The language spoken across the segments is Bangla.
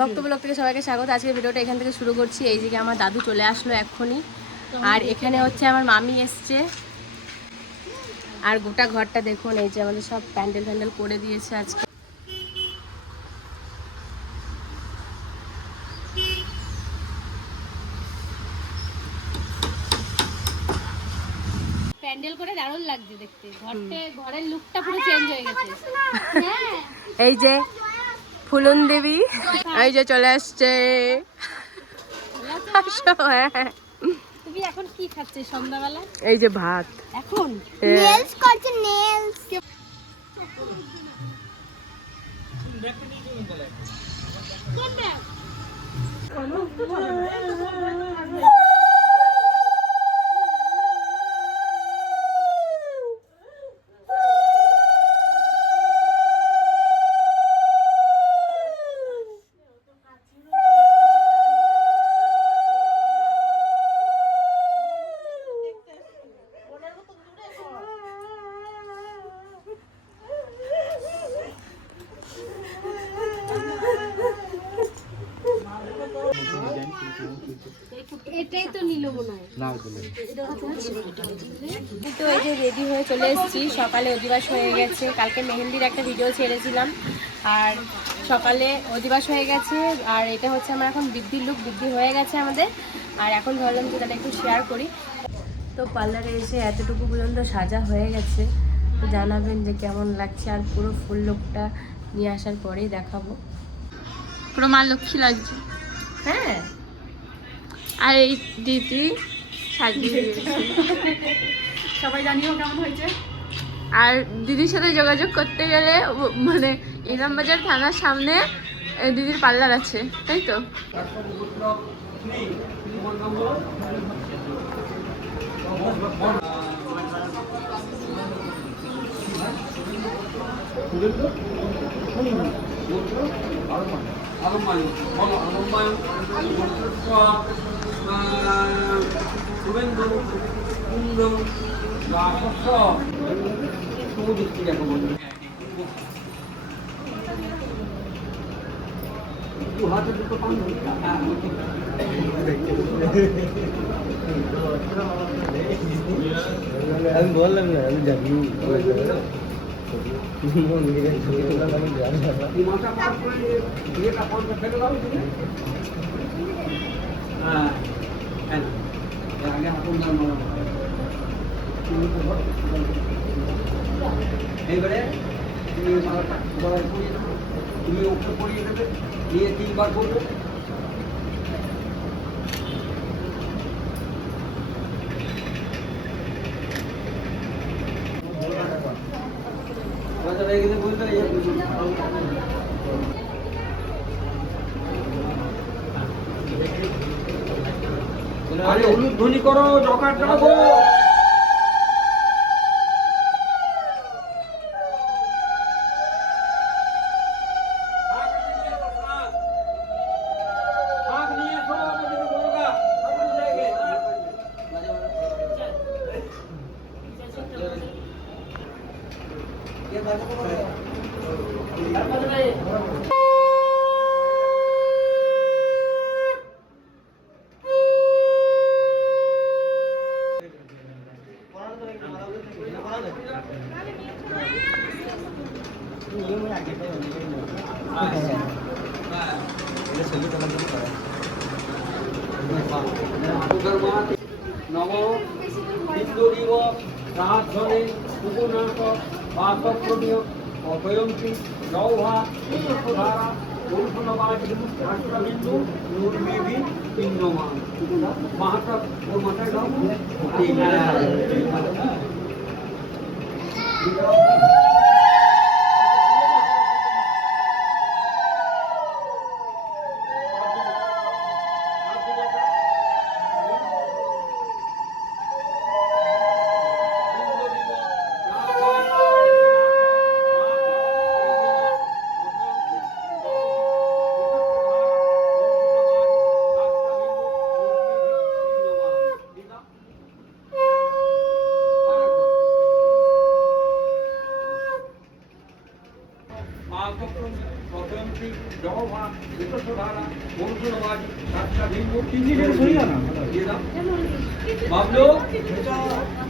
ভক্ত ব্লগ থেকে সবাইকে স্বাগত। আজকের ভিডিওটা এখান থেকে শুরু করছি। এই যে আমার দাদু চলে আসলো এক্ষুনি, আর এখানে হচ্ছে আমার মামি এসছে। আর গোটা ঘরটা দেখুন, এই যে আমাদের সব প্যান্ডেল ফ্যান্ডেল করে দিয়েছে আজকে। প্যান্ডেল করে দারুণ লাগছে দেখতে, ঘরের লুকটা পুরো চেঞ্জ হয়ে গেছে। এই যে ফুলন দেবী এই যে চলে আসছে। তুমি এখন কি খাচ্ছিস সন্ধ্যাবেলা? এই যে ভাত। এখন নেলস করছে, নেলস। এটাই তো নিল মনে হয়। তো এই যে রেডি হয়ে চলে এসেছি। সকালে অধিবাস হয়ে গেছে, কালকে মেহেন্দির একটা ভিডিও ছেড়েছিলাম, আর সকালে অধিবাস হয়ে গেছে। আর এটা হচ্ছে আমার এখন বৃদ্ধির লুক, বৃদ্ধি হয়ে গেছে আমাদের। আর এখন ভাবলাম যে তাহলে একটু শেয়ার করি। তো পার্লারে এসে এতটুকু পর্যন্ত সাজা হয়ে গেছে, তো জানাবেন যে কেমন লাগছে। আর পুরো ফুল লুকটা নিয়ে আসার পরেই দেখাবো। পুরো মা লক্ষ্মী লাগছে। হ্যাঁ, আর এই দিদি সাজিয়ে দিয়েছে। সবাই জানিও কেমন হয়েছে। আর দিদির সাথে যোগাযোগ করতে গেলে মানে ইলামবাজার থানার সামনে দিদির পার্লার আছে, তাই তো? আমি বললাম না, আমি জানি এইবারে তুমি মালাটা গলায় পরিয়ে দেবে, তুমি ওকে পরিয়ে দেবে, দিয়ে 3 বার করবে। আরে হলুদ ধ্বনি করো, জকার জকাবো। নম বিদ্যুরিব রাজনে উপনাশ বাসপ্রদীয় অপয়ন্তি জৌহা সুধারা পুরুষনবাজিন্দু নুর্মেবি পিণ্ডমান মাথা ওর মাথায় দাও। মনুষ্য মাছ সাতটা ডিম দিয়ে দাও বাবলু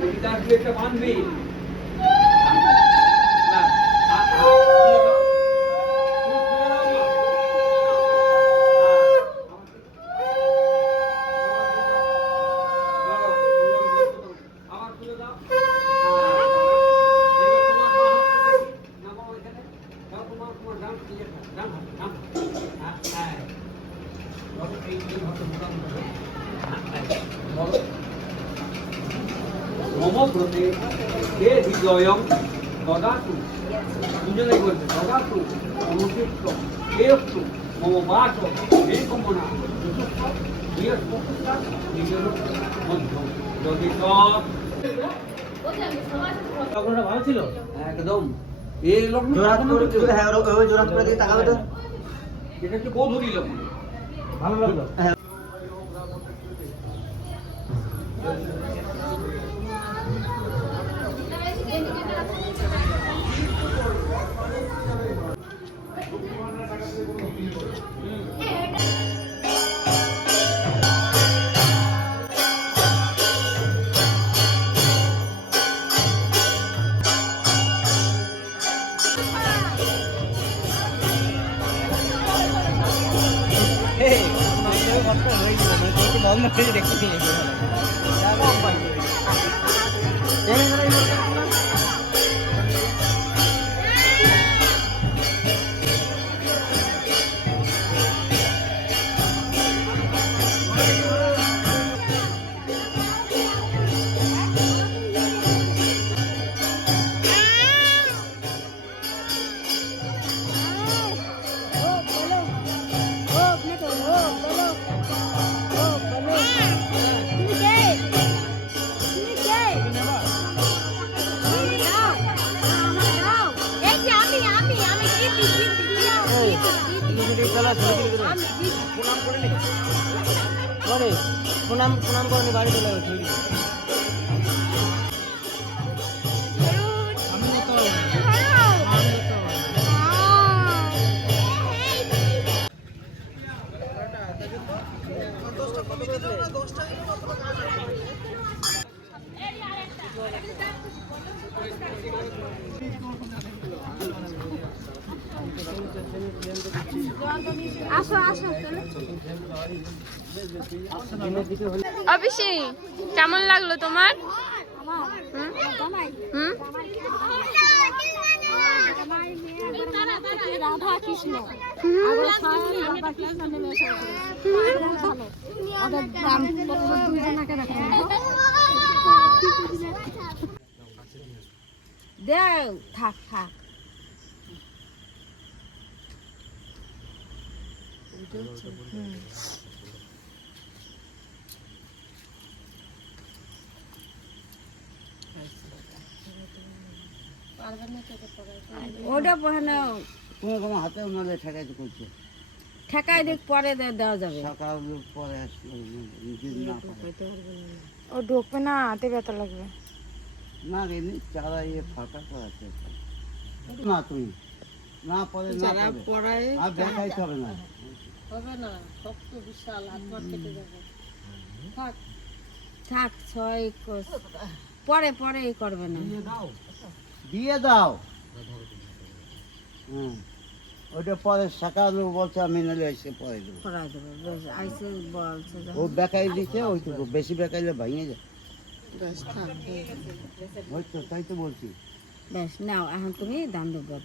বিকাশ একটা বাঁধবি আবার তুলে দাও তোমার ডান ডান ডান মম প্রতি হে হৃদয়ং দদাতু দুজনেই বলছে দদাতু মমচিত্ত কেয়স্তু মম বাচ নির্কমনা নিজের মধ্য যদি সব লগ্নটা ভালো ছিল? একদম এই লগ্ন হ্যাঁ ওই জোড়া করে দিয়ে তাকাবে তো এটা হচ্ছে বৌধুরী লগ্ন ভালো লাগলো। প্রণাম করে বাড়ি চলে গেছে। অবিশি কেমন লাগলো তোমার? হুম রাধা কৃষ্ণ দেও থাক থাক ওটা পড়ানো তোমার কোনো হাতে ওনাদের ঠেকাইতে করছে ঠেকাই দিক পরে দেওয়া যাবে সকাল পরে না পারে। ও ঢোকবে না, হাতে ব্যথা লাগবে। না এমনি চারা ইয়ে ফাঁকা করাচ্ছে না তুমি না পরে না পরে আর দেখাইতে হবে না থাক ছয় পরে পরে করবে না দিয়ে দাও হুম ওইটা পরে সকাল বলছে আমি নাহলে এসে পরে দেবো করাই দেবো বেশ আইসে বলছে ও বেকাই দিচ্ছে ওইটুকু বেশি বেকাইলে ভেঙে যায় বেশ থাক ওই তো তাই তো বলছি বেশ নাও এখন তুমি দাম দেবো